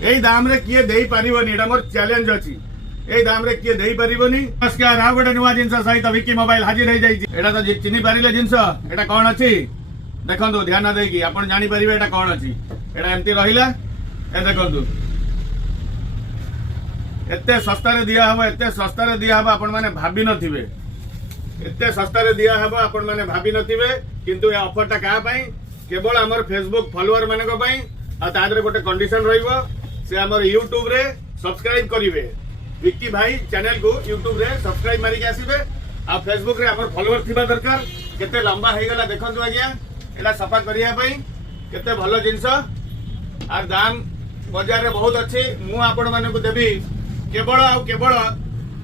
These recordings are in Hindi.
यही दाम रे किए देई परिबनी एटा मोर चैलेंज अछि यही दाम रे किए देई परिबनी। नमस्कार आ गोटे नुवा जिंस सहित विकी मोबाइल हाजिर हो जाई एटा तो चिन्ही पारिले जिंस एटा कोन अछि देखंतु ध्यान देकी आपण जानि परिबे एटा कोन अछि एटा एम्ति रहिला ए देखंतु एते सस्ता रे दिया हबो एते सस्ता रे दिया हबो आपण माने भाबी नथिबे एते सस्ता रे दिया हबो आपण माने भाबी नथिबे किंतु ए ऑफरटा का पई केवल हमर फेसबुक फॉलोअर माने को पई आ तादरे गोटे कंडीशन रहइबो से हमर YouTube रे सब्सक्राइब करिवे विक्की भाई चैनल को YouTube रे सब्सक्राइब मारी के आसीबे आ फेसबुक रे हमर फॉलोअर थिबा दरकार केते लंबा हे गेला देखंतु आज्ञा एला सफा करिया पई केते भलो जिंस आ दाम बाजार रे बहुत अछि मु आपण माने को देबी केवल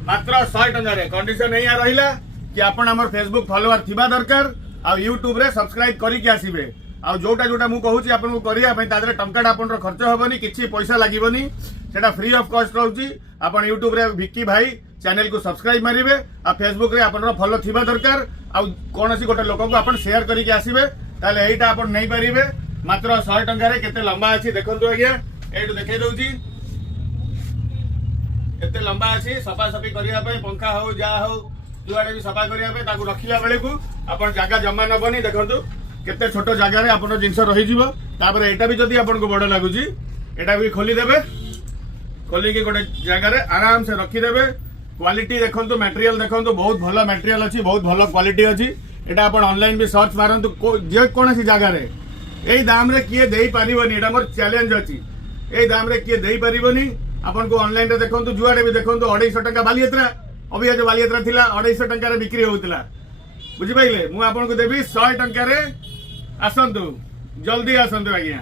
मात्र 100 टका रे कंडीशन एया रहिला कि आपण हमर फेसबुक फॉलोअर थिबा दरकार आ YouTube रे सब्सक्राइब करी के आसीबे आ जोटा जोटा मु कहूची आपण को करिया पई तादरे टंकाटा आपण रो खर्च होबनी किछि पैसा लागिबनी सेटा फ्री ऑफ कॉस्ट रहउची आपण YouTube रे विक्की भाई चैनल को सब्सक्राइब मारिबे आ फेसबुक रे आपण रो फॉलो थिबा दरकार आ कोनोसी गोटे लोक को आपण शेयर करी के आसीबे ताले एटा आपण नै परिबे मात्र 100 टका रे केते लंबा अछि देखंतु आज्ञा एटु देखाइ दउची एते लंबा अछि सफा सफी करिया पई पंखा हो जा हो जुआडे भी सफा करिया पई ताकू रखिला बेले को आपण जागा जमा नबनी देखंतु केते छोटो जगह रे आपण जिंस रही जीवो तापर एटा भी जदी आपण को बड़ लागुची एटा भी खोली देबे खोली के गोटे जगह रे आराम से रखी देबे क्वालिटी देखंतु मटेरियल देखंतु बहुत भलो मटेरियल अछि बहुत भलो क्वालिटी अछि एटा आपण ऑनलाइन भी सर्च मारंतु जे कोनसी जगह रे एई दाम रे किए देई परिबनी एटा मोर चैलेंज अछि एई दाम रे किए देई परिबनी आपण को ऑनलाइन रे देखंतु जुआडे भी देखंतु 250 टका बालियात्रा अभी आज बालियात्रा थिला 250 टका रे बिक्री होउतला बुझि पाइले मु आपण को देबी 100 टका रे आसंतु जल्दी आसंतु आज्ञा।